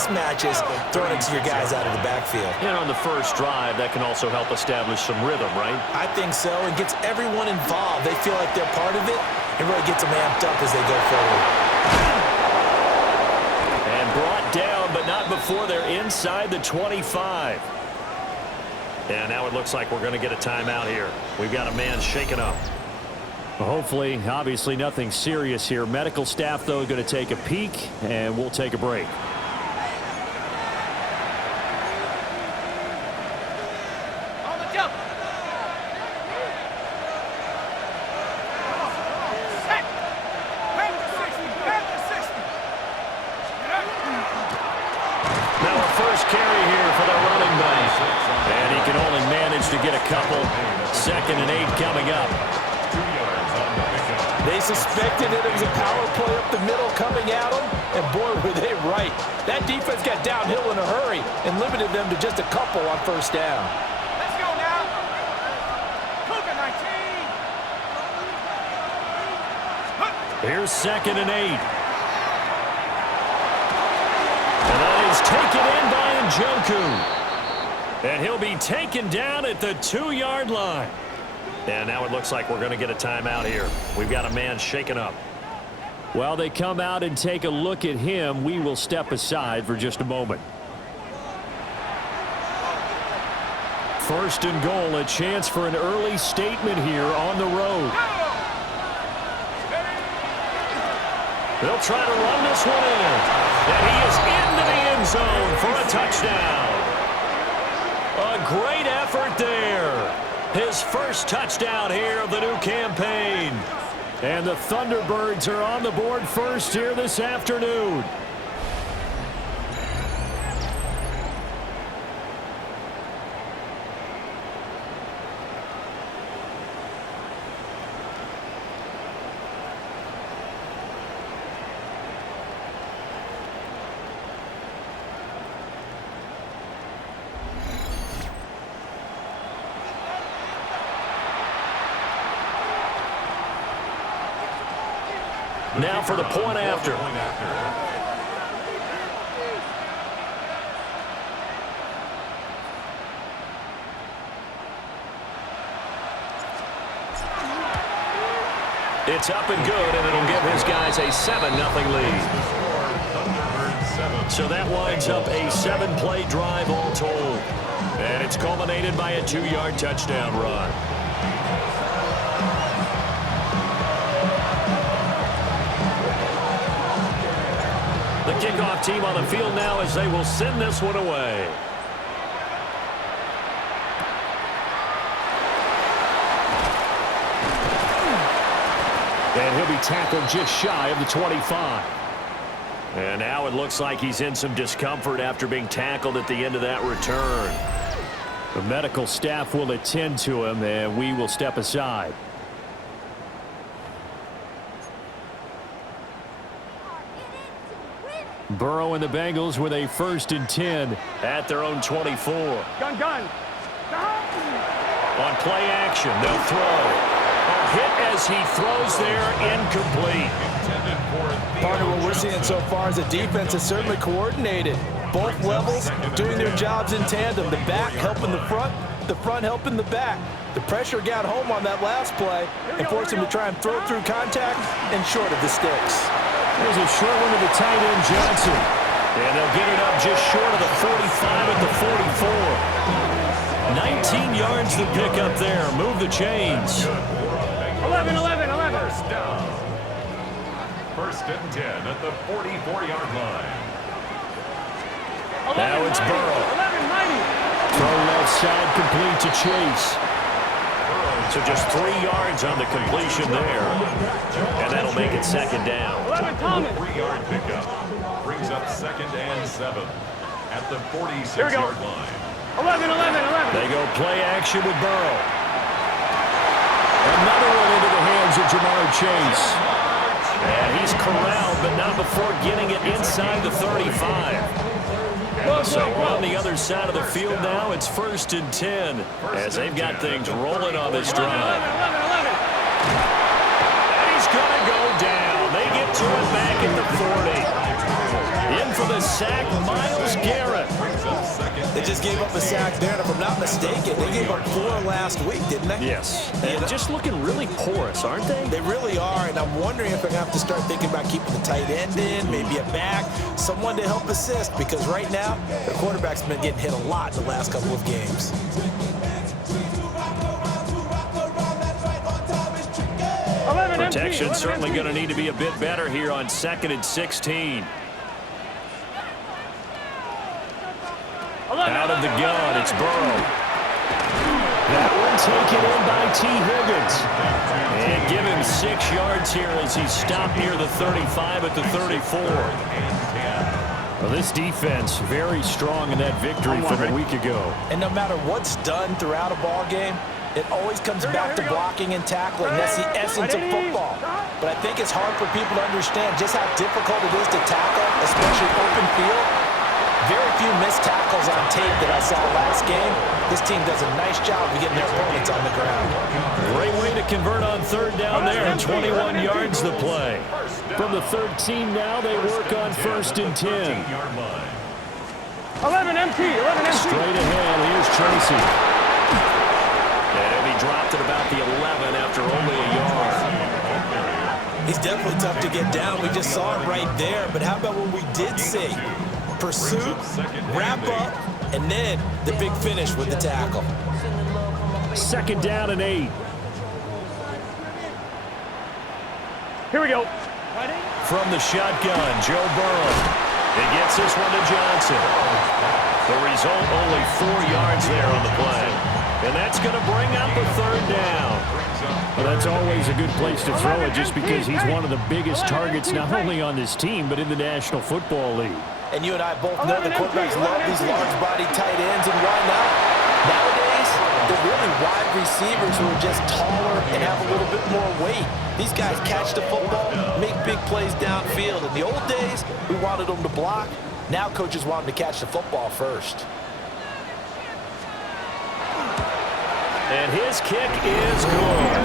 best matches throwing it to your guys out of the backfield. And on the first drive, that can also help establish some rhythm, right? I think so. It gets everyone involved. They feel like they're part of it. It really gets them amped up as they go forward. And brought down, but not before they're inside the 25. And now it looks like we're going to get a timeout here. We've got a man shaken up. Hopefully, obviously nothing serious here. Medical staff, though, going to take a peek, and we'll take a break. Now a first carry here for the running back. And he can only manage to get a couple. 2nd and 8 coming up. They suspected that it was a power play up the middle coming at them, and boy, were they right. That defense got downhill in a hurry and limited them to just a couple on first down. Let's go now. Cougar 19. Here's 2nd and 8. And that is taken in by Njoku. And he'll be taken down at the 2-yard line. And now it looks like we're going to get a timeout here. We've got a man shaken up. While they come out and take a look at him, we will step aside for just a moment. 1st and goal, a chance for an early statement here on the road. They'll try to run this one in. And he is into the end zone for a touchdown. A great effort there. His first touchdown here of the new campaign. And the Thunderbirds are on the board first here this afternoon. Now for the point after. It's up and good, and it'll give his guys a 7-0 lead. So that winds up a 7-play drive all told. And it's culminated by a 2-yard touchdown run. The kickoff team on the field now as they will send this one away. And he'll be tackled just shy of the 25. And now it looks like he's in some discomfort after being tackled at the end of that return. The medical staff will attend to him, and we will step aside. Burrow and the Bengals with a 1st and 10 at their own 24. Gun. On play action, they'll throw. A hit as he throws there, incomplete. Partner, what we're seeing so far is the defense is certainly coordinated. Both levels doing their jobs in tandem. The back helping the front helping the back. The pressure got home on that last play and forced him to try and throw through contact and short of the sticks. There's a short one to the tight end, Johnson. And they'll get it up just short of the 45 at the 44. 19 yards to pick up there. Move the chains. 11. First and 10 at the 44-yard line. Now it's Burrow. Throw left side, complete to Chase. So just 3 yards on the completion there. And that'll make it 2nd down. 3-yard pickup brings up 2nd and 7 at the 46-yard line. 11. They go play action with Burrow. Another one into the hands of Jamar Chase. And he's corralled, but not before getting it inside the 35. So on the other side of the field now, it's 1st and 10 as they've got things rolling on this drive. And he's going to go down. They get to it back at the 40. In for the sack, Myles Garrett. They just gave up a sack there, and if I'm not mistaken, they gave up 4 last week, didn't they? Yes. And just looking really porous, aren't they? They really are, and I'm wondering if they're going to have to start thinking about keeping the tight end in, maybe a back, someone to help assist, because right now, the quarterback's been getting hit a lot in the last couple of games. Protection certainly going to need to be a bit better here on 2nd and 16. Out of the gun, it's Burrow. That one taken in by T. Higgins. And give him 6 yards here as he stopped near the 35 at the 34. Well, this defense very strong in that victory from a week ago. And no matter what's done throughout a ball game, it always comes back to blocking and tackling. That's the essence of football. But I think it's hard for people to understand just how difficult it is to tackle, especially open field. Very few missed tackles on tape that I saw last game. This team does a nice job of getting their opponents on the ground. Great way to convert on 3rd down there, and 21 yards to play. From the 13 now, they work on 1st and 10. 11 empty. Straight ahead, here's Tracy. And he'll be dropped at about the 11 after only a yard. He's definitely tough to get down. We just saw it right there. But how about what we did see? Pursuit, wrap up, and then the big finish with the tackle. 2nd down and 8. Here we go. From the shotgun, Joe Burrow. He gets this one to Johnson. The result, only 4 yards there on the play. And that's going to bring up a 3rd down. Well, that's always a good place to throw it just because he's one of the biggest targets not only on this team but in the National Football League. And you and I both know the quarterbacks love these large-body tight ends, and why not? Nowadays, they're really wide receivers who are just taller and have a little bit more weight. These guys catch the football, make big plays downfield. In the old days, we wanted them to block. Now coaches want them to catch the football first. And his kick is good.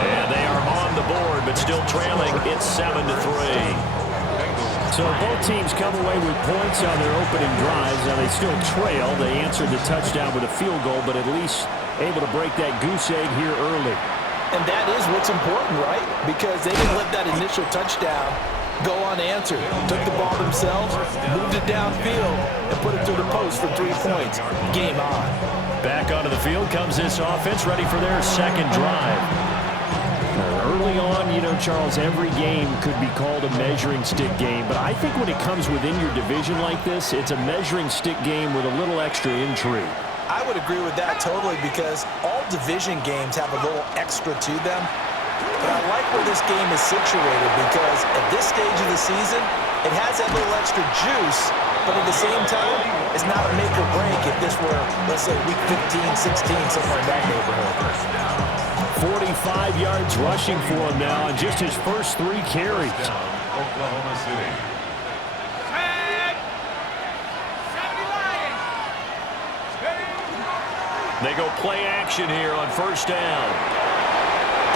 And they are on the board, but still trailing. It's 7-3. So both teams come away with points on their opening drives. Now they still trail. They answered the touchdown with a field goal, but at least able to break that goose egg here early. And that is what's important, right? Because they didn't let that initial touchdown go unanswered. Took the ball themselves, moved it downfield, and put it through the post for 3 points. Game on. Back onto the field comes this offense, ready for their 2nd drive. Early on, you know, Charles, every game could be called a measuring stick game, but I think when it comes within your division like this, it's a measuring stick game with a little extra intrigue. I would agree with that totally because all division games have a little extra to them. But I like where this game is situated because at this stage of the season, it has that little extra juice, but at the same time, it's not a make or break if this were, let's say, week 15, 16, somewhere in that neighborhood. 45 yards rushing for him now, and just his first 3 carries. Oklahoma City. They go play action here on 1st down.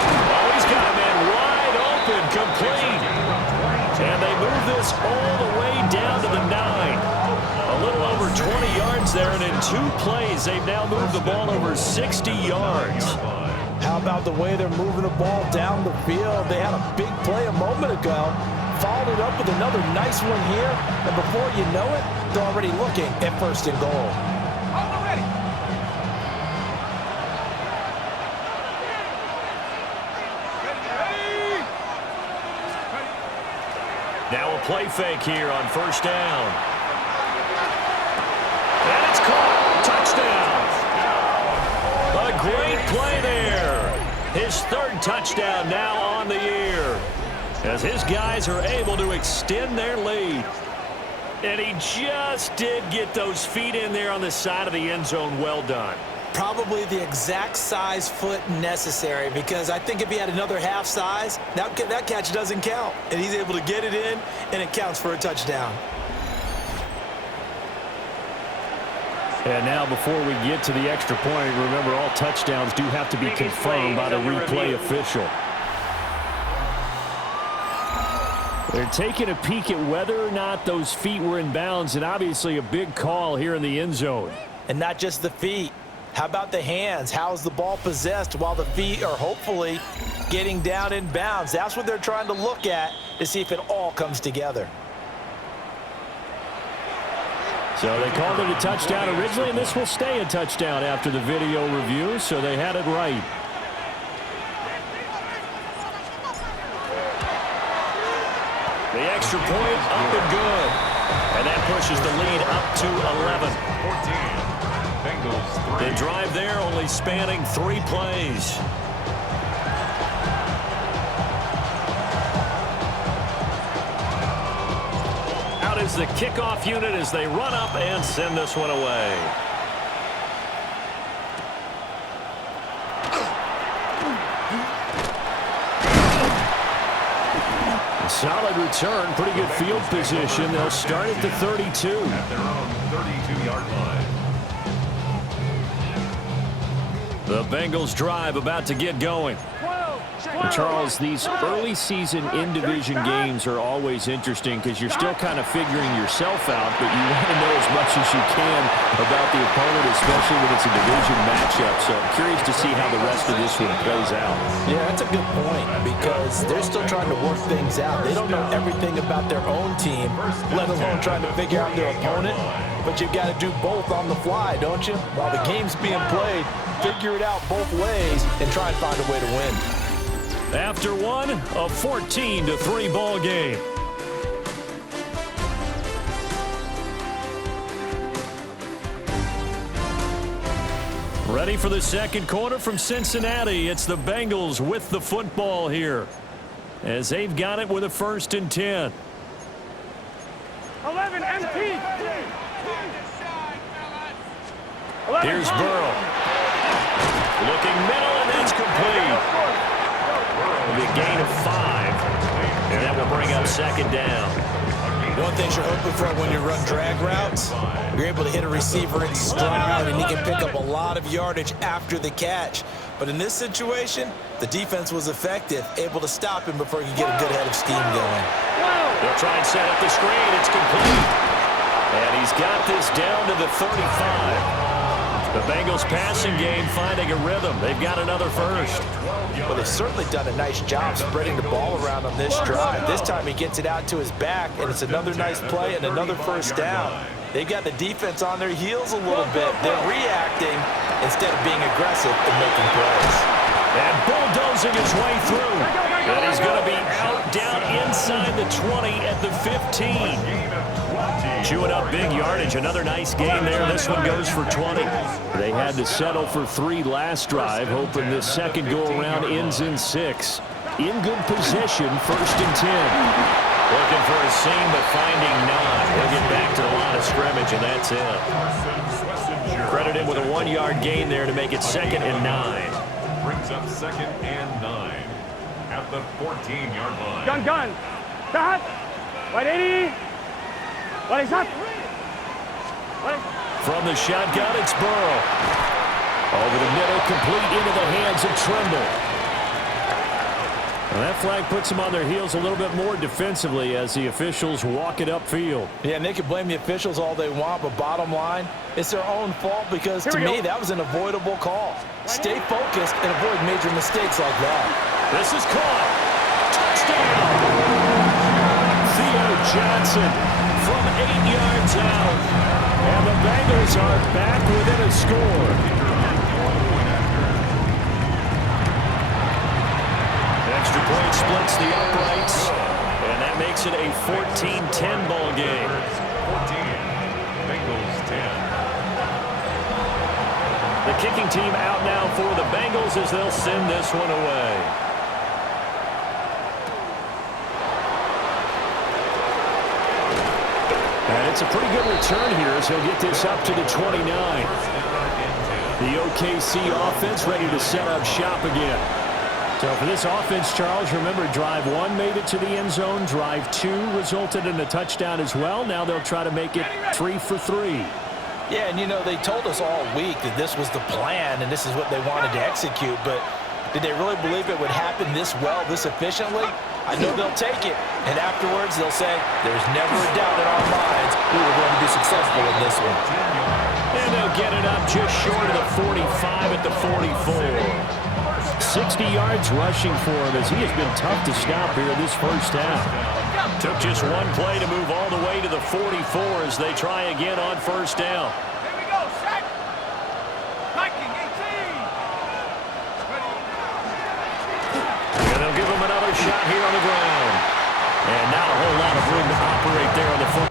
Oh, he's got a man wide open, complete. And they move this all the way down to the 9. A little over 20 yards there, and in 2 plays, they've now moved the ball over 60 yards. How about the way they're moving the ball down the field? They had a big play a moment ago, followed it up with another nice one here, and before you know it, they're already looking at 1st and goal. Now a play fake here on 1st down. And it's caught. Touchdown. A great play there. His 3rd touchdown now on the year as his guys are able to extend their lead. And he just did get those feet in there on the side of the end zone. Well done. Probably the exact size foot necessary because I think if he had another half size, that catch doesn't count. And he's able to get it in, and it counts for a touchdown. And now before we get to the extra point, remember all touchdowns do have to be confirmed by the replay official. They're taking a peek at whether or not those feet were in bounds, and obviously a big call here in the end zone. And not just the feet. How about the hands? How's the ball possessed while the feet are hopefully getting down in bounds? That's what they're trying to look at to see if it all comes together. So they called it a touchdown originally, and this will stay a touchdown after the video review, so they had it right. The extra point up and good. And that pushes the lead up to 11. 14. Bengals 3. The drive there only spanning 3 plays. Out is the kickoff unit as they run up and send this one away. Solid return, pretty good field position. They'll start at the 32. At their own 32-yard line. The Bengals drive about to get going. Charles, these early season in-division games are always interesting because you're still kind of figuring yourself out, but you want to know as much as you can about the opponent, especially when it's a division matchup. So I'm curious to see how the rest of this one plays out. Yeah, that's a good point because they're still trying to work things out. They don't know everything about their own team, let alone trying to figure out their opponent. But you've got to do both on the fly, don't you? While the game's being played, figure it out both ways and try and find a way to win. After one, a 14-3 ball game. Ready for the second quarter from Cincinnati. It's the Bengals with the football here as they've got it with a 1st and 10. 11 MP. Here's Burrow. Looking middle, and that's complete. It'll be a gain of 5, and that will bring up 2nd down. One thing you're hoping for when you run drag routes, you're able to hit a receiver in stride, and he can pick up a lot of yardage after the catch. But in this situation, the defense was effective, able to stop him before he could get a good head of steam going. They'll try and set up the screen. It's complete. And he's got this down to the 35. The Bengals passing game finding a rhythm. They've got another 1st. Well, they've certainly done a nice job spreading the ball around on this drive. This time he gets it out to his back, and it's another nice play and another 1st down. They've got the defense on their heels a little bit. They're reacting instead of being aggressive and making plays. And bulldozing his way through. And he's going to be out down inside the 20 at the 15. Chewing up big yardage. Another nice gain there. This one goes for 20. They had to settle for 3 last drive, hoping this second go-around ends in 6. In good position, 1st and 10. Looking for a seam, but finding none. He'll get back to the line of scrimmage, and that's it. Credited with a 1-yard gain there to make it 2nd and 9. Brings up 2nd and 9 at the 14-yard line. Gun. Start. 180. What is that? From the shotgun, it's Burrow. Over the middle, complete into the hands of Trimble. And that flag puts them on their heels a little bit more defensively as the officials walk it upfield. Yeah, and they can blame the officials all they want, but bottom line, it's their own fault because to me, that was an avoidable call. Stay focused and avoid major mistakes like that. This is caught. Touchdown. Theo Johnson from 8 yards out. And the Bengals are back within a score. Extra point splits the uprights, and that makes it a 14-10 ball game. 14, Bengals 10. The kicking team out now for the Bengals as they'll send this one away. And it's a pretty good return here as he'll get this up to the 29. The OKC offense ready to set up shop again. So for this offense, Charles, remember drive 1 made it to the end zone. Drive 2 resulted in a touchdown as well. Now they'll try to make it 3 for 3. Yeah, and you know, they told us all week that this was the plan and this is what they wanted to execute, but did they really believe it would happen this well, this efficiently? I know they'll take it, and afterwards they'll say, there's never a doubt in our minds we were going to be successful in this one. And they'll get it up just short of the 45 at the 44. 60 yards rushing for him as he has been tough to stop here this first half. Took just one play to move all the way to the 44 as they try again on first down. Here we go, set. Viking 18. And they'll give him another shot here on the ground. And not a whole lot of room to operate there on the foot.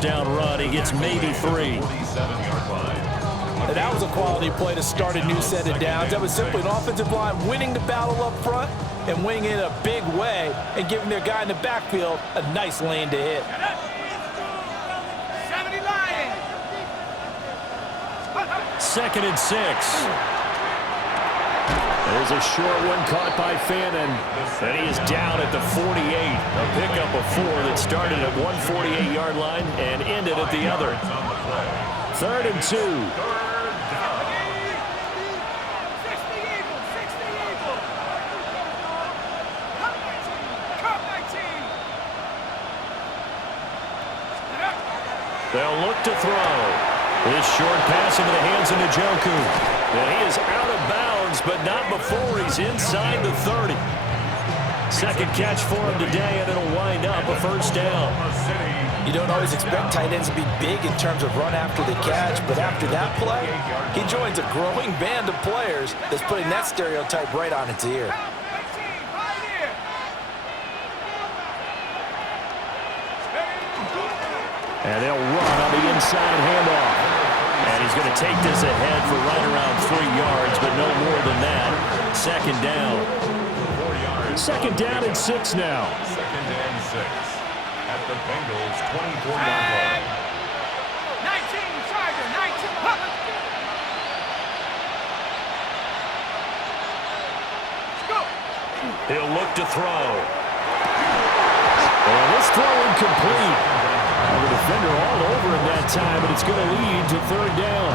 Down run, he gets maybe 3. And that was a quality play to start a new set of downs. That was simply an offensive line winning the battle up front and winning it in a big way and giving their guy in the backfield a nice lane to hit. 70 Lions. 2nd and 6. There's a short one caught by Fannin, and he is down at the 48. A pickup of 4 that started at 148-yard line and ended at the other. 3rd and 2. 60 Eagles, 60 Eagles. Cup 19. They'll look to throw. This short pass into the hands of Njoku. And he is out of bounds, but not before he's inside the 30. Second catch for him today, and it'll wind up a first down. You don't always expect tight ends to be big in terms of run after the catch, but after that play, he joins a growing band of players that's putting that stereotype right on its ear. And they'll run on the inside handoff. And he's going to take this ahead for right around 3 yards, but no more than that. 2nd down. 2nd down and 6 now. 2nd and 6 at the Bengals 24-yard line. 19, Tiger, 19. Let's go. He'll look to throw. And this throw incomplete. The defender all over him that time, but it's going to lead to 3rd down.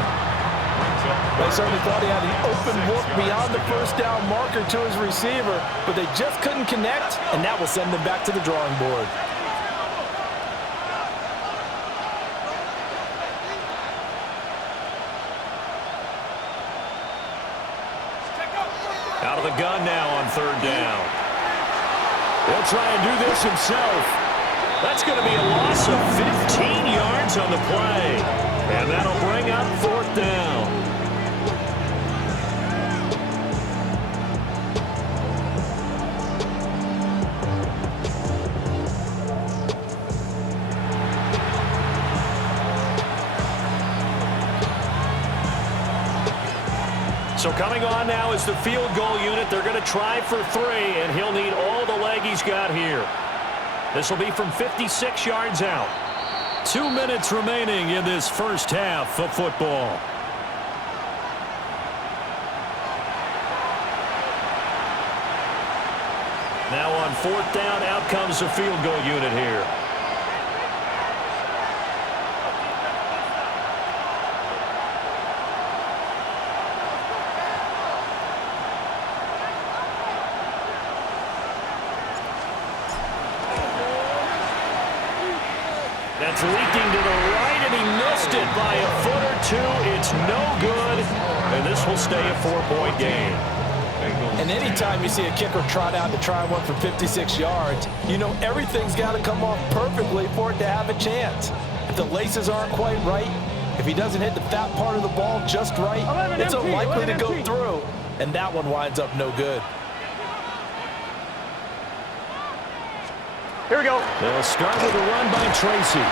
They certainly thought he had an open look beyond the first down marker to his receiver, but they just couldn't connect, and that will send them back to the drawing board. Out of the gun now on 3rd down. He'll try and do this himself. That's going to be a loss of 15 yards on the play. And that'll bring up 4th down. So coming on now is the field goal unit. They're going to try for 3, and he'll need all the leg he's got here. This will be from 56 yards out. 2 minutes remaining in this first half of football. Now on 4th down, out comes the field goal unit here. That's leaking to the right, and he missed it by a foot or 2. It's no good, and this will stay a 4-point game. And anytime you see a kicker trot out to try one from 56 yards, you know everything's got to come off perfectly for it to have a chance. If the laces aren't quite right, if he doesn't hit the fat part of the ball just right, it's unlikely to go through, and that one winds up no good. Here we go. They'll start with a run by Tracy.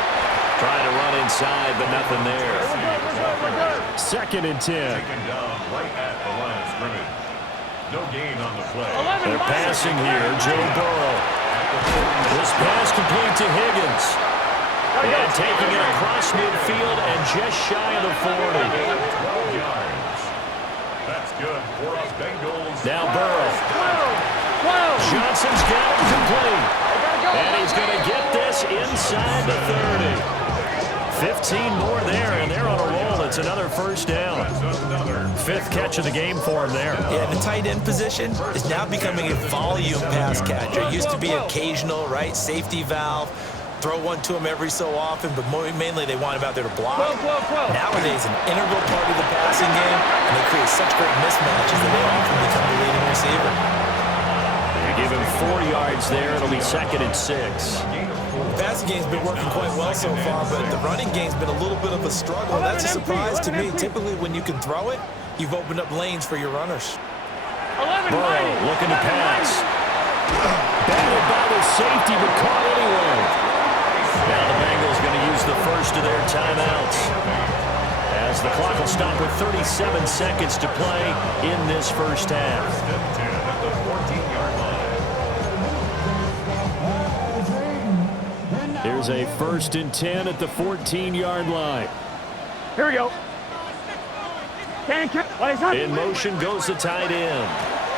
Trying to run inside, but nothing there. Second and 10. Taken down right at the line of scrimmage. No gain on the play. They're passing here, Joe Burrow. This pass complete to Higgins. And taking it across midfield and just shy of the 40. 12 yards. That's good for us Bengals. Now Burrow. Johnson's got it complete. And he's going to get this inside the 30. 15 more there, and they're on a roll. It's another first down. 5th catch of the game for him there. Yeah, the tight end position is now becoming a volume pass catcher. It used to be occasional, right? Safety valve. Throw one to him every so often, but mainly they want him out there to block. Nowadays, an integral part of the passing game, and they create such great mismatches that they often become the leading receiver. Give him 4 yards there. It'll be 2nd and 6. The passing game's been working quite well so far, but the running game's been a little bit of a struggle. That's a surprise to me. Typically, when you can throw it, you've opened up lanes for your runners. Burrow looking to pass. Battled by the safety, but caught anyway. Now the Bengals going to use the first of their timeouts, as the clock will stop with 37 seconds to play in this first half. At the 14-yard line. Here's a 1st and 10 at the 14-yard line. Here we go. In motion goes the tight end.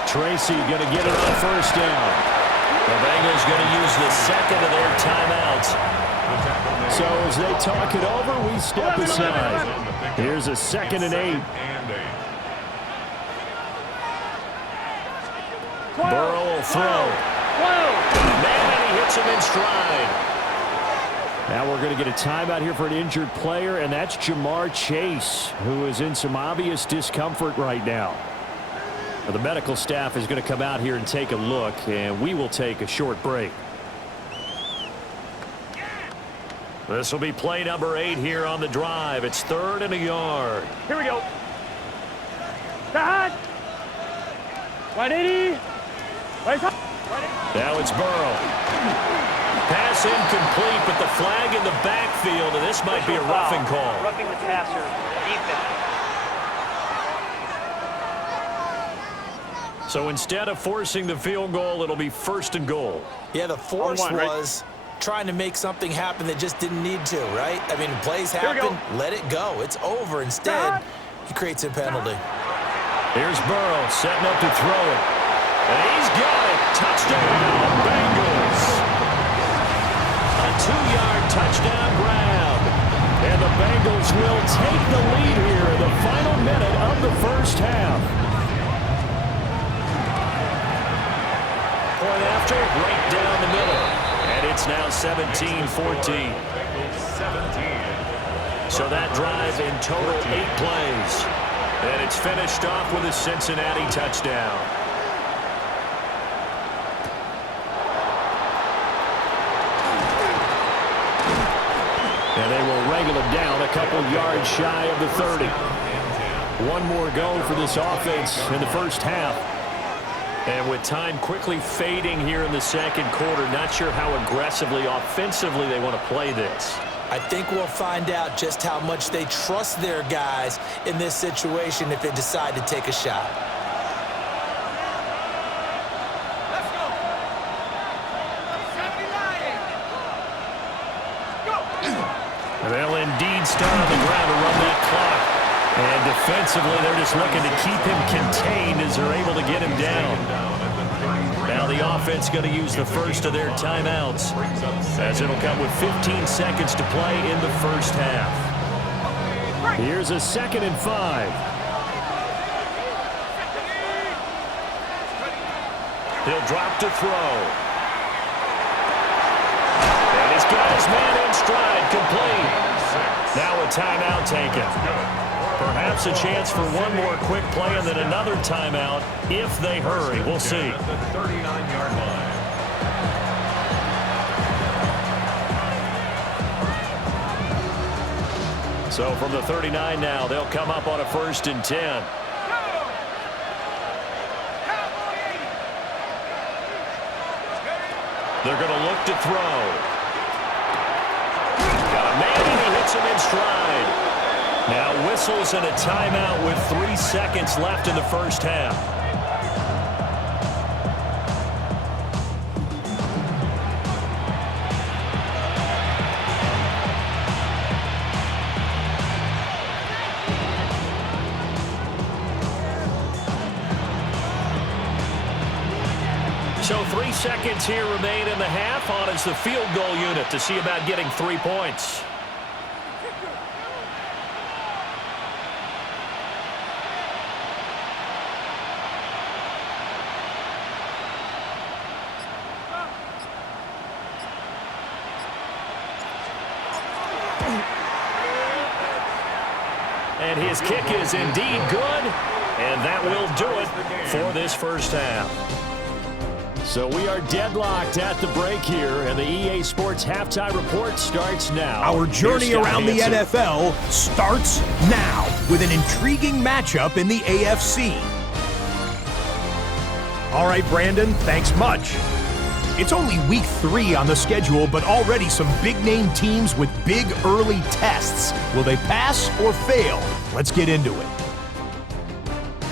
Tracy going to get it on 1st down. The Bengals going to use the 2nd of their timeouts. So as they talk it over, we step aside. Here's a 2nd and 8. Burrow will throw. Man, and he hits him in stride. Now we're going to get a timeout here for an injured player, and that's Jamar Chase, who is in some obvious discomfort right now. Now, the medical staff is going to come out here and take a look, and we will take a short break. This will be play number 8 here on the drive. It's 3rd and a yard. Here we go. That. 180. Now it's Burrow. Pass incomplete, but the flag in the backfield, and this might be a roughing call. Roughing the passer, defense. So instead of forcing the field goal, it'll be 1st and goal. Yeah, the force was trying to make something happen that just didn't need to, right? I mean, plays happen, let it go. It's over. Instead, he creates a penalty. Here's Burrow setting up to throw it. And he's got it. Touchdown, Bengals. A 2-yard touchdown grab. And the Bengals will take the lead here in the final minute of the first half. Point after, right down the middle. And it's now 17-14. So that drive in total 8 plays. And it's finished off with a Cincinnati touchdown. And they will wrangle him down a couple yards shy of the 30. One more go for this offense in the first half. And with time quickly fading here in the second quarter, not sure how aggressively, offensively they want to play this. I think we'll find out just how much they trust their guys in this situation if they decide to take a shot. Let's go. 79. Go. They'll indeed start on the ground to run that clock. And defensively, they're just looking to keep him contained as they're able to get him down. Now the offense going to use the first of their timeouts, as it'll come with 15 seconds to play in the first half. Here's a 2nd and 5. He'll drop to throw. And he's got his man in stride, complete. Now a timeout taken. Perhaps a chance for one more quick play and then another timeout if they hurry. We'll see. At the 39-yard line. So from the 39 now, they'll come up on a 1st and 10. They're going to look to throw. Got a man and he hits him in stride. Now whistles and a timeout with 3 seconds left in the first half. So 3 seconds here remain in the half. On is the field goal unit to see about getting 3 points. And his kick is indeed good, and that will do it for this first half. So we are deadlocked at the break here, and the EA Sports Halftime Report starts now. Our journey around the NFL starts now with an intriguing matchup in the AFC. All right, Brandon, thanks much. It's only week 3 on the schedule, but already some big-name teams with big early tests. Will they pass or fail? Let's get into it.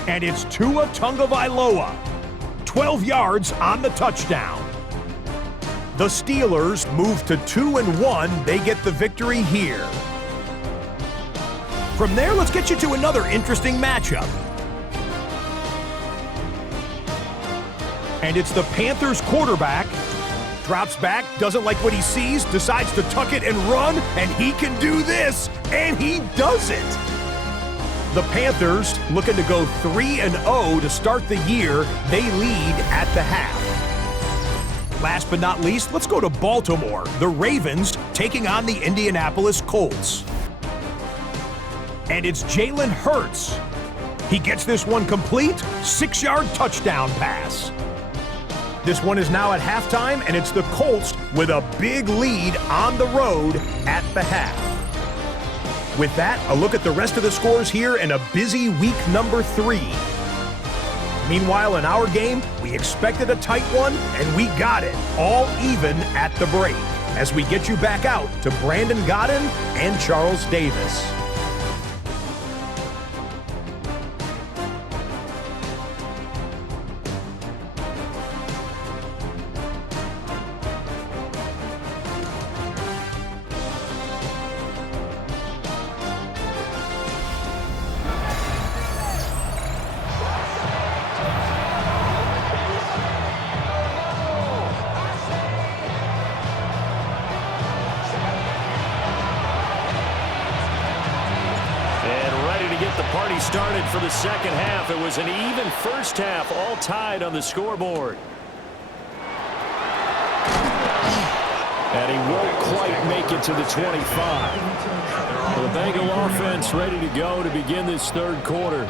And it's Tua Tagovailoa. 12 yards on the touchdown. The Steelers move to 2-1. They get the victory here. From there, let's get you to another interesting matchup. And it's the Panthers quarterback. Drops back, doesn't like what he sees, decides to tuck it and run, and he can do this, and he does it. The Panthers looking to go 3-0 to start the year. They lead at the half. Last but not least, let's go to Baltimore. The Ravens taking on the Indianapolis Colts. And it's Jalen Hurts. He gets this one complete, 6-yard touchdown pass. This one is now at halftime, and it's the Colts with a big lead on the road at the half. With that, a look at the rest of the scores here in a busy week number 3. Meanwhile, in our game, we expected a tight one, and we got it, all even at the break, as we get you back out to Brandon Godden and Charles Davis. Started for the second half. It was an even first half, all tied on the scoreboard. And he won't quite make it to the 25. The Bengal offense ready to go to begin this third quarter.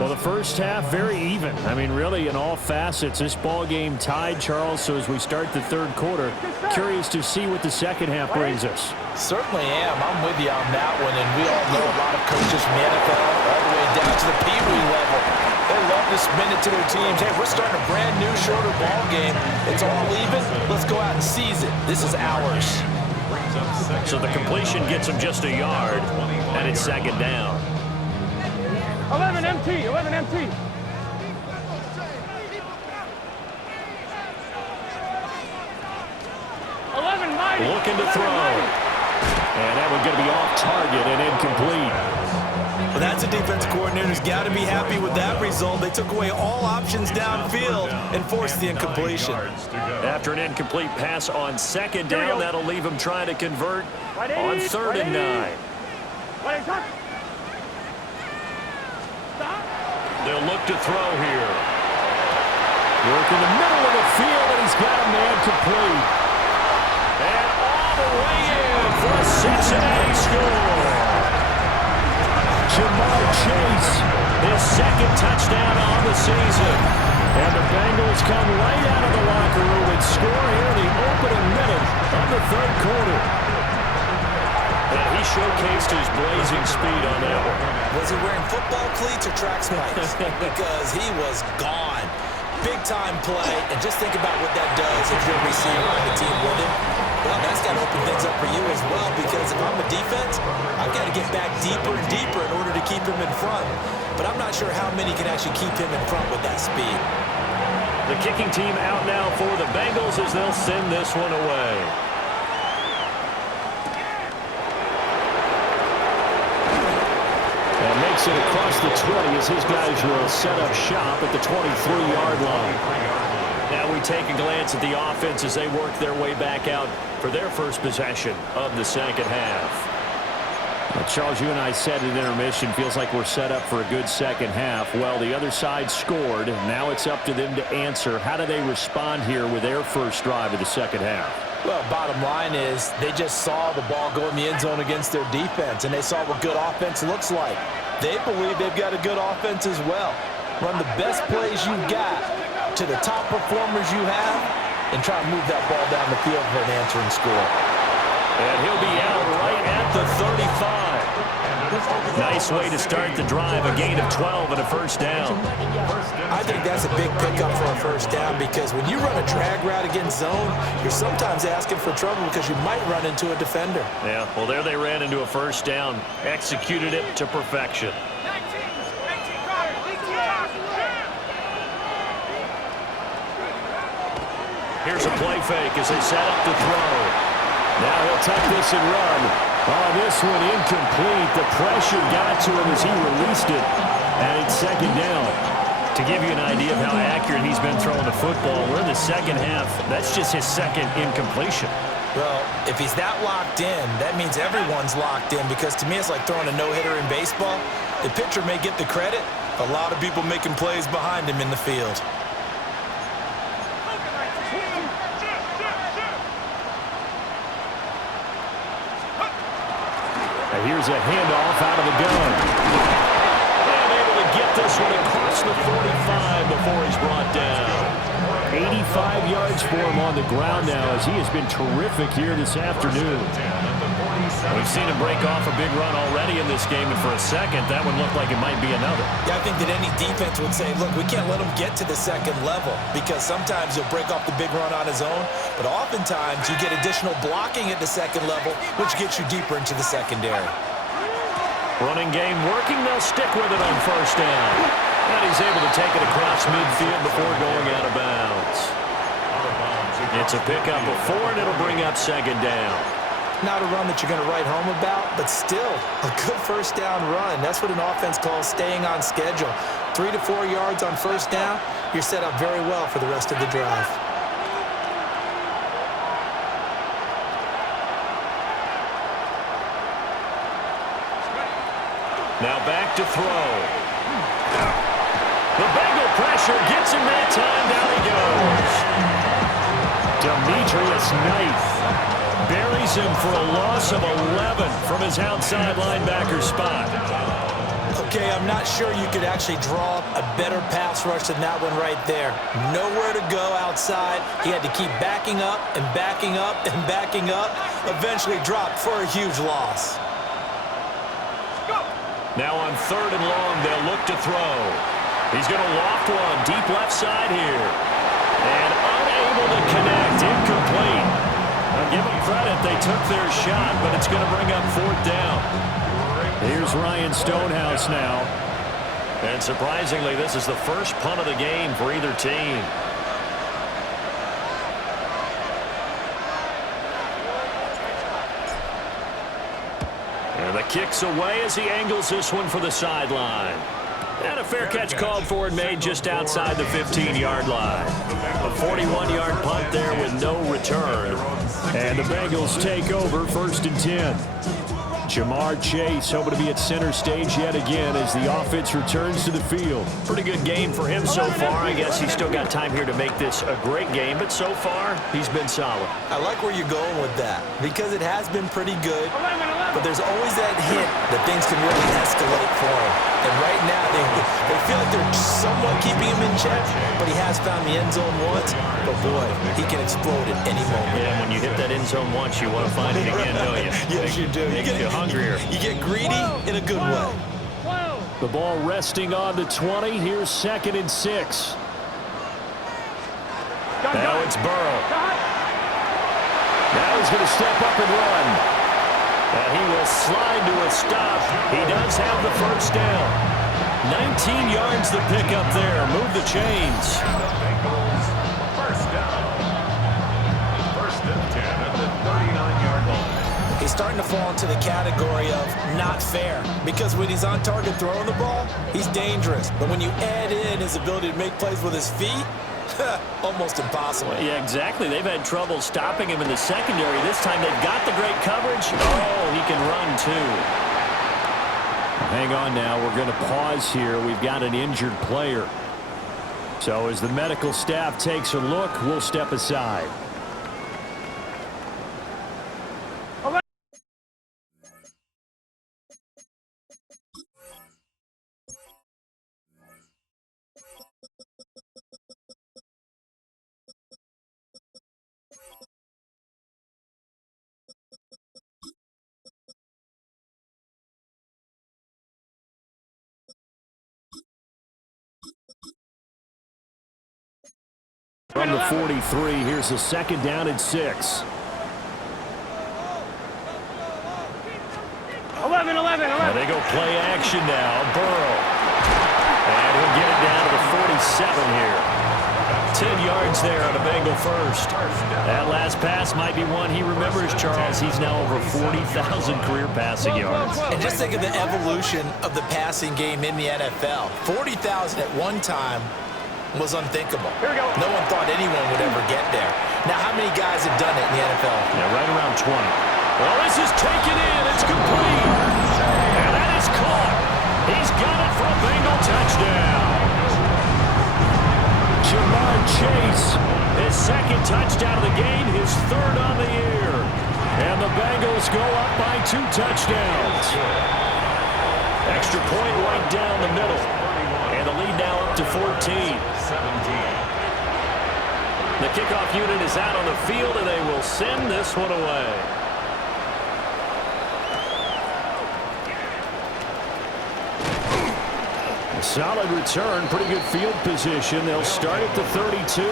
Well, the first half, very even. I mean, really, in all facets, this ball game tied, Charles. So as we start the third quarter, curious to see what the second half brings us. Certainly am. I'm with you on that one, and we all know a lot of coaches from the NFL all the way down to the Pee Wee level. They love to spin it to their teams. Hey, we're starting a brand new, shorter ball game. It's all even. Let's go out and seize it. This is ours. Brings up second. So the completion gets him just a yard, and it's second down. 11 MT, 11 MT. 11 mighty. Looking to throw. And that one's going to be off target and incomplete. Well, that's a defense coordinator's got to be happy with that result. They took away all options downfield and forced the incompletion. After an incomplete pass on second down, that'll leave him trying to convert on 3rd and 9. They'll look to throw here. Work in the middle of the field, and he's got a man complete. And all the way in for a Cincinnati score. Jamar Chase, his second touchdown on the season. And the Bengals come right out of the locker room and score here in the opening minute of the 3rd quarter. And he showcased his blazing speed on that one. Was he wearing football cleats or track spikes? Because he was gone. Big-time play, and just think about what that does if you're a receiver on the team with him. Well, that's got to open things up for you as well, because if I'm a defense, I've got to get back deeper and deeper in order to keep him in front. But I'm not sure how many can actually keep him in front with that speed. The kicking team out now for the Bengals as they'll send this one away. And makes it across the 20 as his guys will set up shop at the 23-yard line. Now we take a glance at the offense as they work their way back out for their first possession of the second half. Well, Charles, you and I said at intermission, feels like we're set up for a good second half. Well, the other side scored. Now it's up to them to answer. How do they respond here with their first drive of the second half? Well, bottom line is they just saw the ball go in the end zone against their defense, and they saw what good offense looks like. They believe they've got a good offense as well. Run the best plays you got to the top performers you have and try to move that ball down the field for an answering score. And he'll be out right at the 35. Nice way to start the drive, a gain of 12 and a first down. I think that's a big pickup for a first down, because when you run a drag route against zone, you're sometimes asking for trouble because you might run into a defender. Yeah, well, there they ran into a first down, executed it to perfection. Here's a play fake as they set up to throw. Now he'll tuck this and run. Oh, this one incomplete. The pressure got to him as he released it. And it's second down. To give you an idea of how accurate he's been throwing the football, we're in the second half. That's just his second incompletion. Well, if he's that locked in, that means everyone's locked in, because to me it's like throwing a no-hitter in baseball. The pitcher may get the credit. A lot of people making plays behind him in the field. Here's a handoff out of the gun. And able to get this one across the 45 before he's brought down. 85 yards for him on the ground now, as he has been terrific here this afternoon. We've seen him break off a big run already in this game, and for a second, that one looked like it might be another. Yeah, I think that any defense would say, look, we can't let him get to the second level, because sometimes he'll break off the big run on his own, but oftentimes you get additional blocking at the second level, which gets you deeper into the secondary. Running game working, they'll stick with it on first down. And he's able to take it across midfield before going out of bounds. It's a pickup of 4, and it'll bring up second down. Not a run that you're going to write home about, but still a good first down run. That's what an offense calls staying on schedule. 3 to 4 yards on first down, you're set up very well for the rest of the drive. Now back to throw. The Bengal pressure gets him that time. Down he goes. Demetrius Knight buries him for a loss of 11 from his outside linebacker spot. Okay, I'm not sure you could actually draw a better pass rush than that one right there. Nowhere to go outside. He had to keep backing up and backing up and backing up. Eventually dropped for a huge loss. Now on 3rd and long, they'll look to throw. He's going to loft one deep left side here. And unable to connect, incomplete. I'll give him credit. They took their shot, but it's going to bring up 4th down. Here's Ryan Stonehouse now. And surprisingly, this is the first punt of the game for either team. And the kick's away as he angles this one for the sideline. And a fair catch called for and made just outside the 15-yard line. A 41-yard punt there with no return. And the Bengals take over 1st and 10. Jamar Chase hoping to be at center stage yet again as the offense returns to the field. Pretty good game for him so far. I guess he's still got time here to make this a great game, but so far he's been solid. I like where you're going with that because it has been pretty good, but there's always that hint that things can really escalate for him. And right now they feel like they're somewhat keeping him in check, but he has found the end zone once. But boy, he can explode at any moment. Yeah, when you hit that end zone once, you want to find it again, don't you? Yes, you do. Makes you hungrier. You get greedy in a good way. The ball resting on the 20. Here's 2nd and 6. Now it's Burrow. Now he's going to step up and run. And he will slide to a stop. He does have the 1st down. 19 yards to pick up there. Move the chains. First down. 1st and 10 at the 39-yard line. He's starting to fall into the category of not fair because when he's on target throwing the ball, he's dangerous. But when you add in his ability to make plays with his feet, almost impossible. Yeah, exactly. They've had trouble stopping him in the secondary. This time they've got the great coverage. Oh, he can run too. Hang on now. We're going to pause here. We've got an injured player. So as the medical staff takes a look, we'll step aside. From the 43, here's a 2nd down and 6. 11. And they go play action now. Burrow. And he'll get it down to the 47 here. 10 yards there on a Bengal 1st. That last pass might be one he remembers, Charles. He's now over 40,000 career passing yards. And just think of the evolution of the passing game in the NFL. 40,000 at one time was unthinkable. No one thought anyone would ever get there. Now, how many guys have done it in the NFL? Yeah, right around 20. Well, this is taken in. It's complete. And that is caught. He's got it for a Bengal touchdown. Jamar Chase, his 2nd touchdown of the game, his 3rd on the year. And the Bengals go up by 2 touchdowns. Extra point right down the middle. And the lead now up to 14. 17. The kickoff unit is out on the field, and they will send this one away. A solid return, pretty good field position. They'll start at the 32.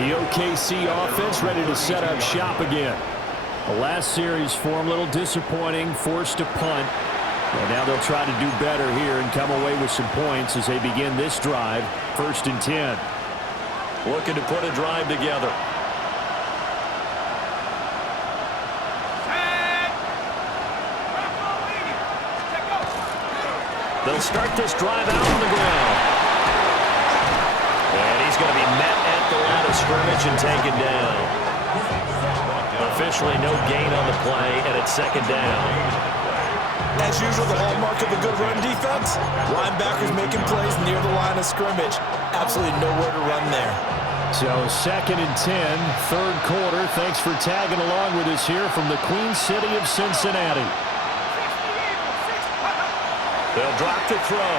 The OKC offense ready to set up shop again. The last series for them, a little disappointing, forced to punt. And now they'll try to do better here and come away with some points as they begin this drive, 1st and 10. Looking to put a drive together. They'll start this drive out on the ground. And he's going to be met at the line of scrimmage and taken down. Officially no gain on the play, and it's 2nd down. As usual, the hallmark of a good run defense, linebackers making plays near the line of scrimmage. Absolutely nowhere to run there. So 2nd and 10, 3rd quarter. Thanks for tagging along with us here from the Queen City of Cincinnati. They'll drop to throw.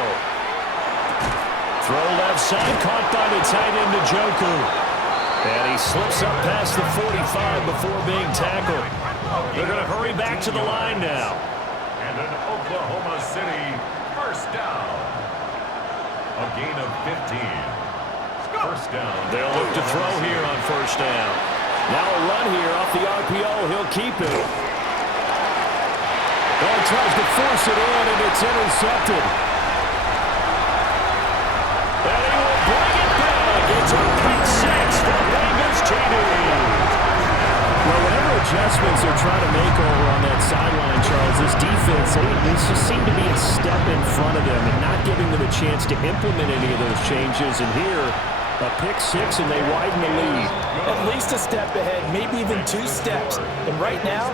Throw left side, caught by the tight end Njoku. And he slips up past the 45 before being tackled. They're going to hurry back to the line now. And an Oklahoma City 1st down. A gain of 15. 1st down. They'll look to throw here on 1st down. Now a run here off the RPO. He'll keep it. Oh, tries to force it in, and it's intercepted. And he will bring it back. It's a pick six for Bengals TD. Well, whatever adjustments they're trying to make over on that sideline, Charles, this defense, they just seem to be a step in front of them and not giving them a chance to implement any of those changes. And here, a pick six, and they widen the lead. At least a step ahead, maybe even 2 steps. And right now,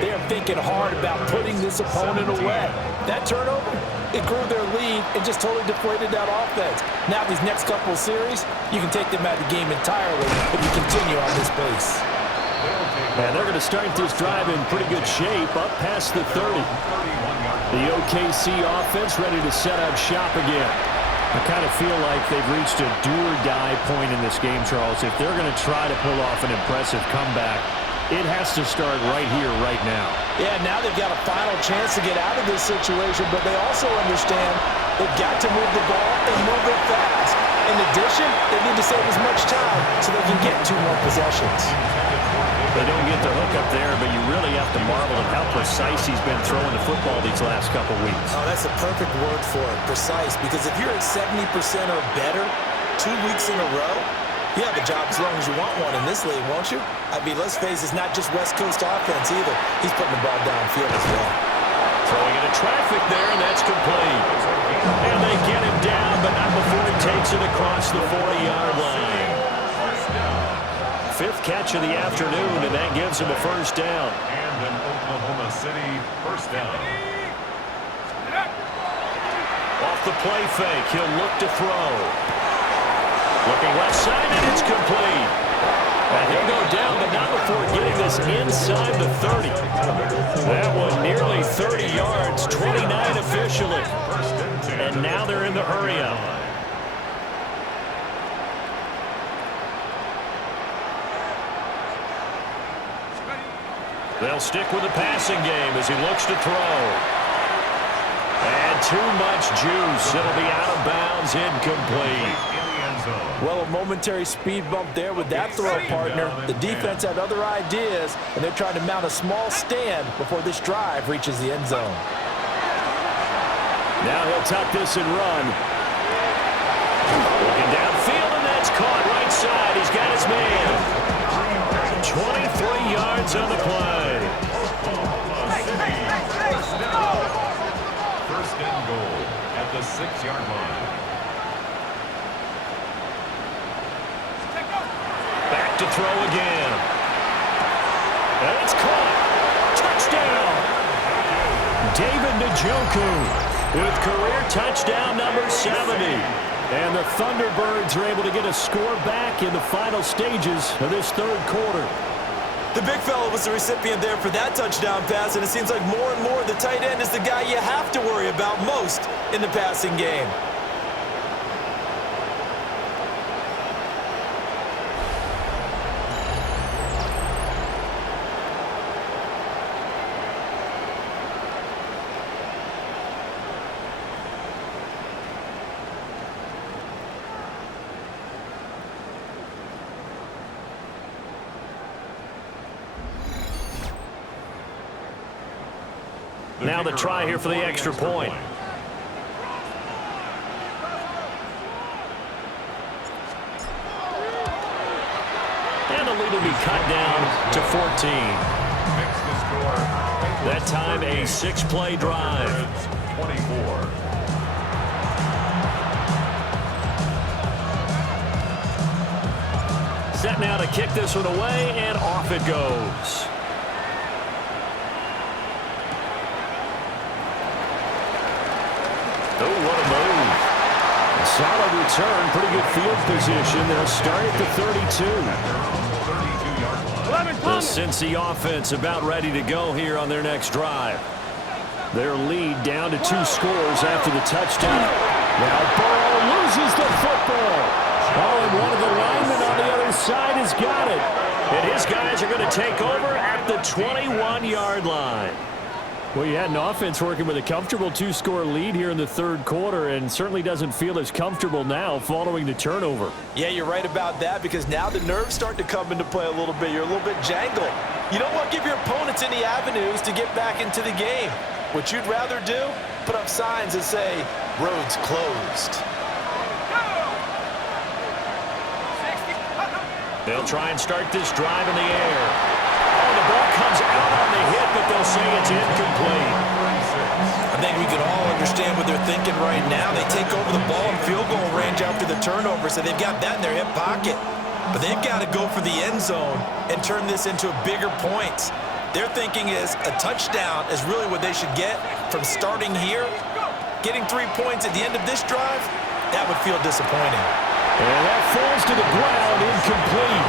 they are thinking hard about putting this opponent away. That turnover, it grew their lead and just totally deflated that offense. Now these next couple of series, you can take them out of the game entirely if you continue on this pace. And they're going to start this drive in pretty good shape, up past the 30. The OKC offense ready to set up shop again. I kind of feel like they've reached a do-or-die point in this game, Charles. If they're going to try to pull off an impressive comeback, it has to start right here, right now. Yeah, now they've got a final chance to get out of this situation, but they also understand they've got to move the ball and move it fast. In addition, they need to save as much time so they can get 2 more possessions. They don't get the hook up there, but you really have to marvel at how precise he's been throwing the football these last couple weeks. Oh, that's a perfect word for it, precise, because if you're at 70% or better 2 weeks in a row, you have a job as long as you want one in this league, won't you? I mean, let's face it, it's not just West Coast offense either. He's putting the ball downfield as well. Throwing into traffic there, and that's complete. And they get him down, but not before he takes it across the 40-yard line. 5th catch of the afternoon, and that gives him a first down. And an Oklahoma City first down. Off the play fake, he'll look to throw. Looking left side, and it's complete. And he'll go down, but not before getting this inside the 30. That one nearly 30 yards, 29 officially. And now they're in the hurry-up. They'll stick with the passing game as he looks to throw. And too much juice. It'll be out of bounds, incomplete. Well, a momentary speed bump there with that throw, partner. The defense had other ideas, and they're trying to mount a small stand before this drive reaches the end zone. Now he'll tuck this and run. Looking downfield, and that's caught right side. He's got his man. 23 yards on the play. First and goal at the 6-yard line. Back to throw again. And it's caught. Touchdown. David Njoku with career touchdown number 70. And the Thunderbirds are able to get a score back in the final stages of this 3rd quarter. The big fella was the recipient there for that touchdown pass, and it seems like more and more the tight end is the guy you have to worry about most in the passing game. Now the try here for the extra point. And the lead will be cut down to 14. That time a 6-play drive. 24. Set now to kick this one away, and off it goes. Oh, what a move. A solid return, pretty good field position. They'll start at the 32. The Cincy offense about ready to go here on their next drive. Their lead down to 2 scores after the touchdown. Now Burrow loses the football. Oh, and one of the linemen on the other side has got it. And his guys are going to take over at the 21-yard line. Well, you had an offense working with a comfortable 2-score lead here in the third quarter and certainly doesn't feel as comfortable now following the turnover. Yeah, you're right about that because now the nerves start to come into play a little bit. You're a little bit jangled. You don't want to give your opponents any avenues to get back into the game. What you'd rather do, put up signs that say, roads closed. They'll try and start this drive in the air. Oh, the ball comes out on the hit, but they'll say it's incomplete. I think we can all understand what they're thinking right now. They take over the ball in field goal range after the turnover, so they've got that in their hip pocket. But they've got to go for the end zone and turn this into bigger points. Their thinking is a touchdown is really what they should get from starting here. Getting 3 points at the end of this drive, that would feel disappointing. And that falls to the ground, incomplete.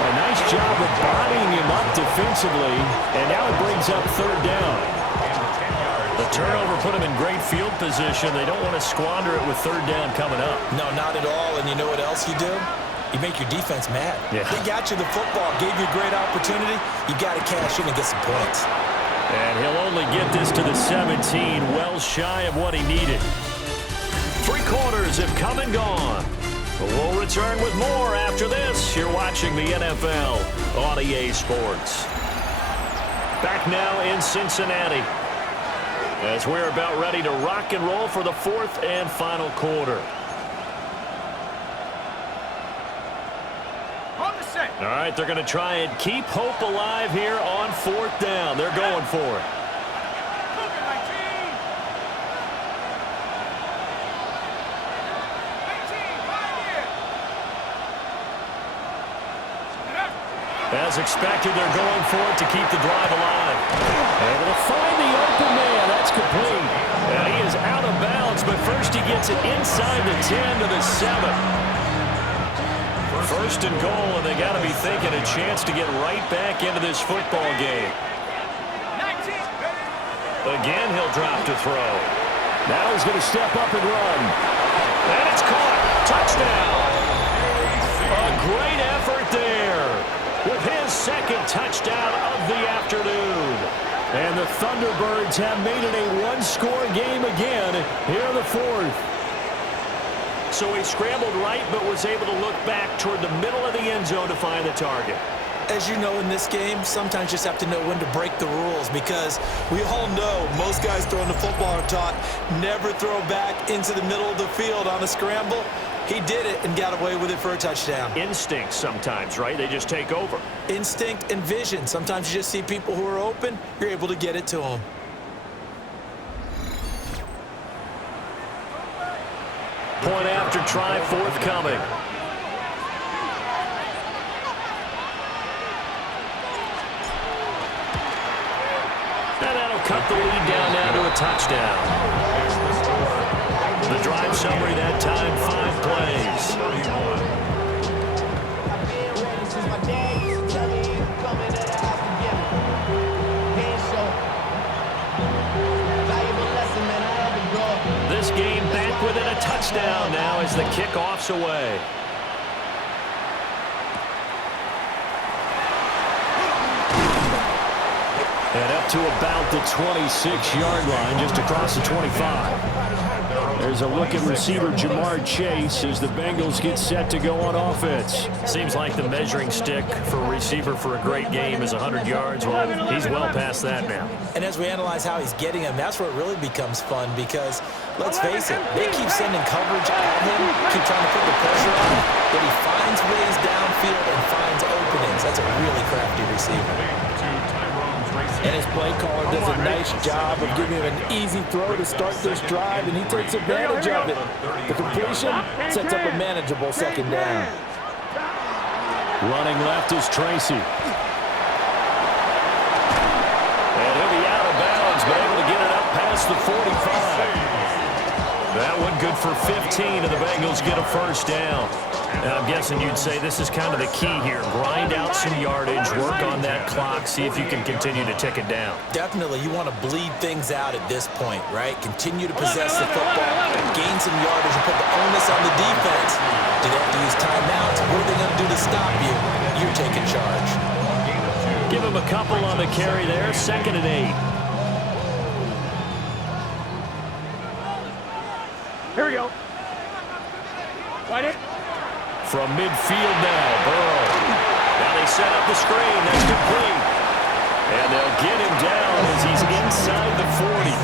A nice job of bodying him up defensively, and now it brings up third down. The turnover put him in great field position. They don't want to squander it with third down coming up. No, not at all. And you know what else you do? You make your defense mad. Yeah. They got you the football, gave you a great opportunity. You got to cash in and get some points. And he'll only get this to the 17, well shy of what he needed. 3 quarters have come and gone. We'll return with more after this. You're watching the NFL on EA Sports. Back now in Cincinnati as we're about ready to rock and roll for the 4th and final quarter. On the set. All right, they're going to try and keep hope alive here on 4th down. They're going for it. Look at 19. 18, right here. As expected, they're going for it to keep the drive alive. Able to find the open man. That's complete. And he is out of bounds, but first he gets it inside the 10 to the 7. First and goal, and they got to be thinking a chance to get right back into this football game. 19. Again, he'll drop to throw. Now he's going to step up and run. And it's caught. Touchdown. A great effort there with his second touchdown of the afternoon. And the Thunderbirds have made it a one-score game again here in the 4th. So he scrambled right, but was able to look back toward the middle of the end zone to find the target. As you know in this game, sometimes you just have to know when to break the rules because we all know most guys throwing the football are taught never throw back into the middle of the field on a scramble. He did it and got away with it for a touchdown. Instinct sometimes, right? They just take over. Instinct and vision. Sometimes you just see people who are open, you're able to get it to them. Point after try forthcoming. And that'll cut the lead down now to a touchdown. The drive summary that time, 5 plays. This game back within a touchdown now as the kickoff's away. And up to about the 26-yard line, just across the 25. There's a look at receiver Jamar Chase as the Bengals get set to go on offense. Seems like the measuring stick for a receiver for a great game is 100 yards. Well, he's well past that now. And as we analyze how he's getting them, that's where it really becomes fun because, let's face it, they keep sending coverage at him, keep trying to put the pressure on him, but he finds ways downfield and finds openings. That's a really crafty receiver. And his play caller does a nice job of giving him an easy throw to start this drive, and he takes advantage of it. The completion sets up a manageable second down. Running left is Tracy. And he'll be out of bounds, but able to get it up past the 45. That one good for 15, and the Bengals get a first down. And I'm guessing you'd say this is kind of the key here. Grind out some yardage, work on that clock, see if you can continue to tick it down. Definitely, you want to bleed things out at this point, right? Continue to possess the football, gain some yardage, and put the onus on the defense. Do they have to use timeouts? What are they going to do to stop you? You're taking charge. Give him a couple on the carry there, 2nd and 8. Here we go. Fight it. From midfield now, Burrow. Now they set up the screen. That's complete. And they'll get him down as he's inside the 40.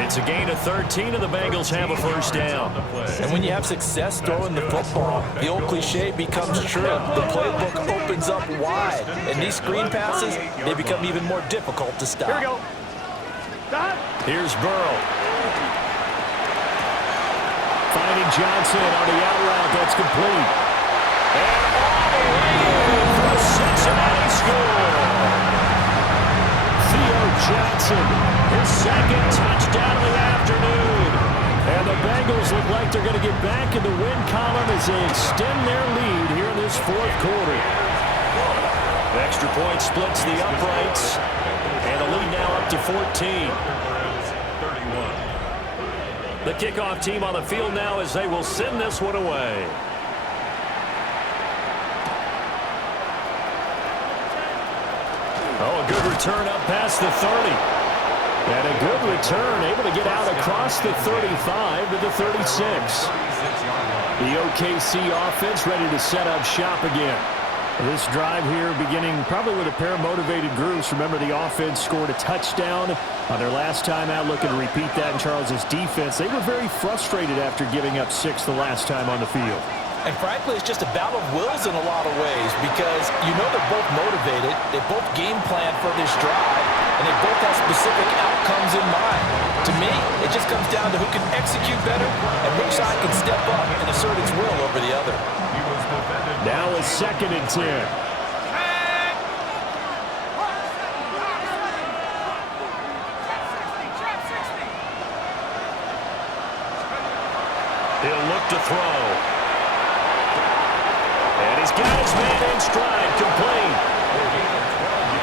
It's a gain of 13, and the Bengals have a first down. And when you have success throwing the football, the old cliche becomes true. The playbook opens up wide. And these screen passes, they become even more difficult to stop. Here we go. Stop. Here's Burrow. Finding Johnson on the out route. That's complete. And all the way in for a Cincinnati score. Johnson, his second touchdown of the afternoon. And the Bengals look like they're going to get back in the win column as they extend their lead here in this fourth quarter. Extra point splits the uprights. And the lead now up to 14. The kickoff team on the field now as they will send this one away. Oh, a good return up past the 30. And a good return, able to get out across the 35 to the 36. The OKC offense ready to set up shop again. This drive here beginning probably with a pair of motivated groups. Remember, the offense scored a touchdown on their last time out, looking to repeat that in Charles's defense. They were very frustrated after giving up 6 the last time on the field. And frankly, it's just a battle of wills in a lot of ways because you know they're both motivated, they both game plan for this drive, and they both have specific outcomes in mind. To me, it just comes down to who can execute better and which side can step up and assert its will over the other. Now a 2nd and 10. He'll look to throw. And he's got his man in stride, complete.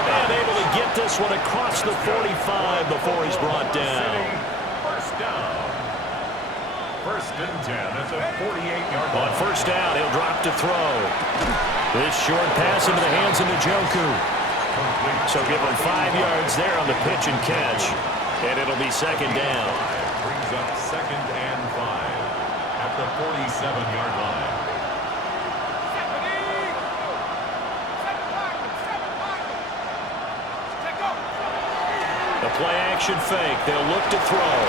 And able to get this one across the 45 before he's brought down. First down. 1st and 10 at the 48-yard line. On 1st down, he'll drop to throw. This short pass into the hands of Njoku. So give him 5 yards there on the pitch and catch. And it'll be 2nd down. Brings up 2nd and 5 at the 47-yard line. The play-action fake. They'll look to throw.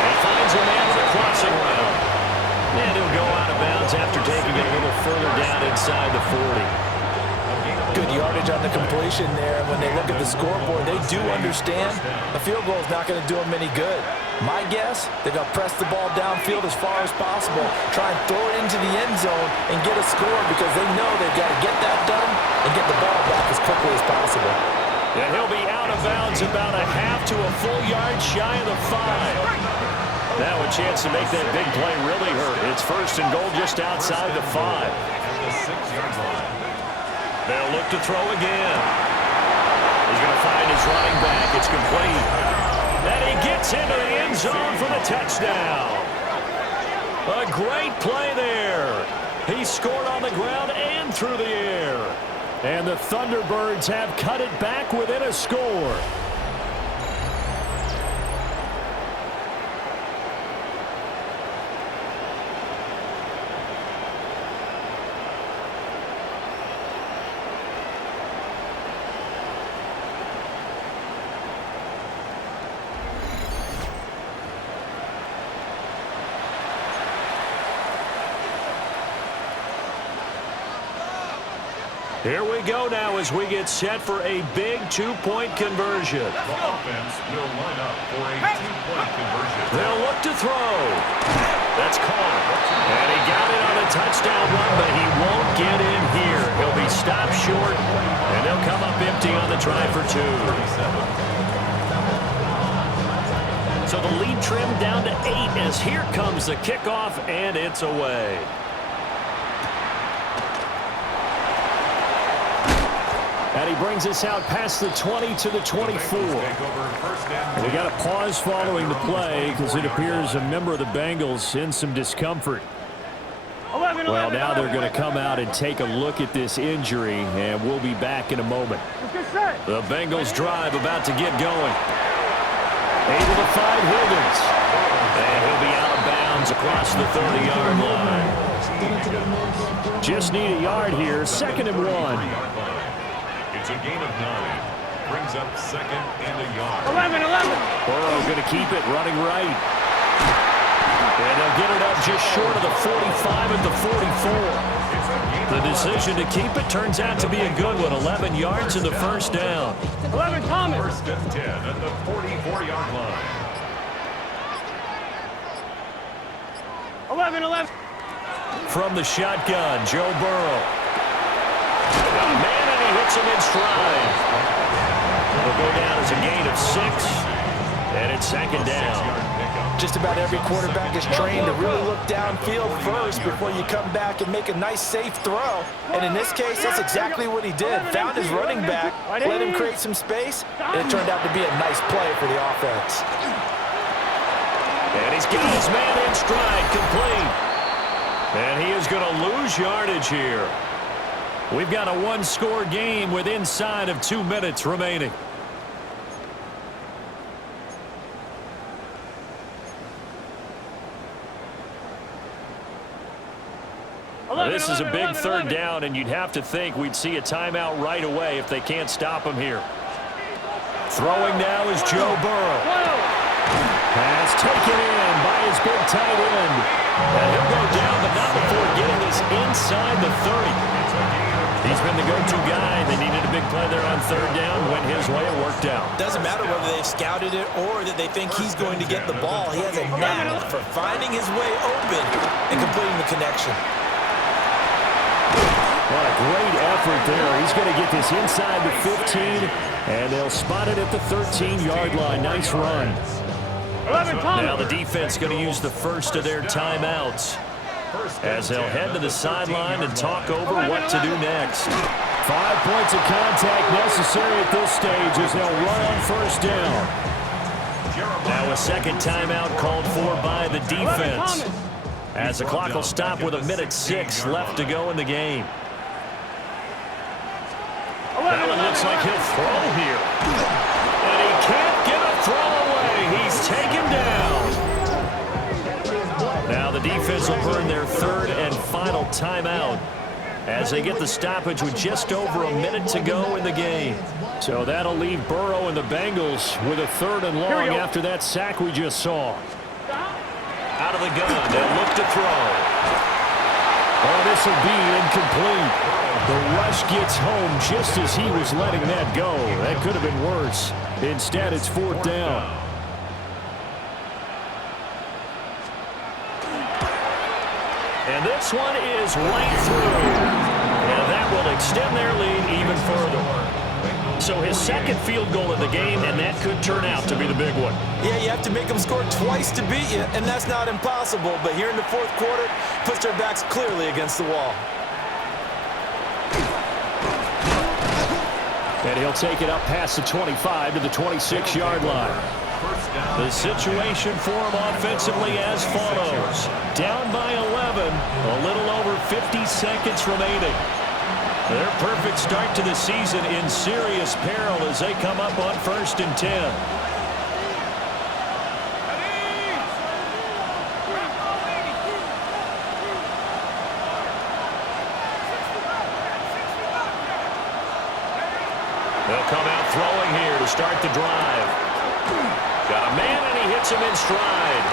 And he finds a man with a crossing route. And he'll go out of bounds after taking it a little further down inside the 40. Good yardage on the completion there. When they look at the scoreboard, they do understand a field goal is not going to do them any good. My guess, they're going to press the ball downfield as far as possible, try and throw it into the end zone and get a score because they know they've got to get that done and get the ball back as quickly as possible. And he'll be out of bounds about a half to a full yard shy of the 5. Now a chance to make that big play really hurt. It's 1st and goal just outside the 5. The 6-yard line. They'll look to throw again. He's going to find his running back. It's complete. And he gets into the end zone for the touchdown. A great play there. He scored on the ground and through the air. And the Thunderbirds have cut it back within a score. Here we go now as we get set for a big 2-point conversion. The offense will line up for a 2-point conversion. They'll look to throw. That's caught. And he got it on a touchdown run, but he won't get in here. He'll be stopped short, and they'll come up empty on the try for 2. So the lead trimmed down to 8 as here comes the kickoff, and it's away. And he brings us out past the 20 to the 24. We got a pause following the play because it appears a member of the Bengals in some discomfort. Well, now they're going to come out and take a look at this injury, and we'll be back in a moment. The Bengals drive about to get going. Able to find Higgins. And he'll be out of bounds across the 30-yard line. Just need a yard here, 2nd and 1. It's a gain of 9. Brings up 2nd and a yard. 11. Burrow going to keep it running right. And they'll get it up just short of the 45 at the 44. The decision to keep it turns out to be a good one. 11 yards in the first down. 11, Thomas. 1st and 10 at the 44-yard line. 11. From the shotgun, Joe Burrow. Got a man, and he hits him in stride. It'll go down as a gain of 6, and it's 2nd down. Just about every quarterback is trained to really look downfield first before you come back and make a nice, safe throw. And in this case, that's exactly what he did. Found his running back, let him create some space, and it turned out to be a nice play for the offense. And he's got his man in stride, complete. And he is going to lose yardage here. We've got a one-score game with inside of 2 minutes remaining. This is a big 3rd down, and you'd have to think we'd see a timeout right away if they can't stop him here. Throwing now is Joe Burrow. Pass taken in by his big tight end. And he'll go down, but not before getting this inside the 30. He's been the go-to guy. They needed a big play there on 3rd down. Went his way. It worked out. Doesn't matter whether they've scouted it or that they think he's going to get the ball. He has a knack for finding his way open and completing the connection. What a great effort there. He's going to get this inside the 15, and they'll spot it at the 13-yard line. Nice run. 11, Thomas. Now the defense going to use the first of their timeouts as they'll head to the sideline and talk over what to do next. 5 points of contact necessary at this stage as they'll run on 1st down. Now a 2nd timeout called for by the defense as the clock will stop with 1:06 left to go in the game. That one looks like he'll throw here. And he can't get a throw away. He's taken down. Now the defense will burn their 3rd and final timeout as they get the stoppage with just over a minute to go in the game. So that'll leave Burrow and the Bengals with a 3rd and long after that sack we just saw. Out of the gun, they'll look to throw. Oh, this will be incomplete. The rush gets home just as he was letting that go. That could have been worse. Instead, it's 4th down. And this one is right through. And that will extend their lead even further. So his 2nd field goal in the game, and that could turn out to be the big one. Yeah, you have to make them score twice to beat you, and that's not impossible. But here in the 4th quarter, puts their backs clearly against the wall. And he'll take it up past the 25 to the 26-yard line. The situation for him offensively as follows. Down by 11, a little over 50 seconds remaining. Their perfect start to the season in serious peril as they come up on 1st and 10. They'll come out throwing here to start the drive. Got a man, and he hits him in stride.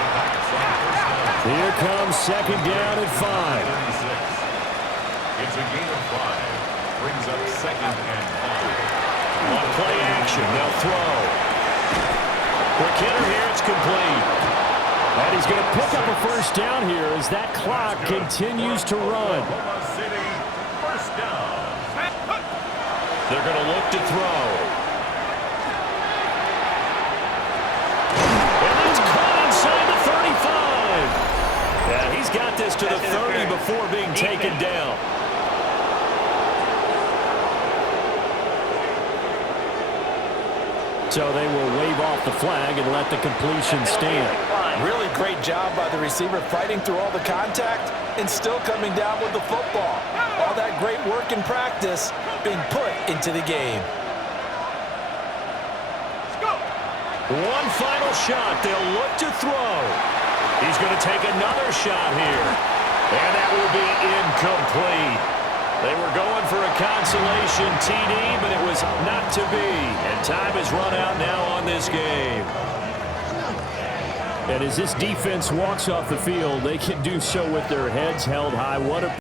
Here comes 2nd down and 5. It's a gain of 5. Brings up 2nd and 5. On play action, they'll throw. Quick hitter here, it's complete. And he's going to pick up a 1st down here as that clock continues to run. City, 1st down. They're going to look to throw. And it's caught inside the 35. Yeah, he's got this to the 30 before being taken down. So they will wave off the flag and let the completion stand. Really great job by the receiver fighting through all the contact and still coming down with the football. All that great work in practice being put into the game. One final shot. They'll look to throw. He's going to take another shot here. And that will be incomplete. They were going for a consolation TD, but it was not to be. And time has run out now on this game. And as this defense walks off the field, they can do so with their heads held high. What a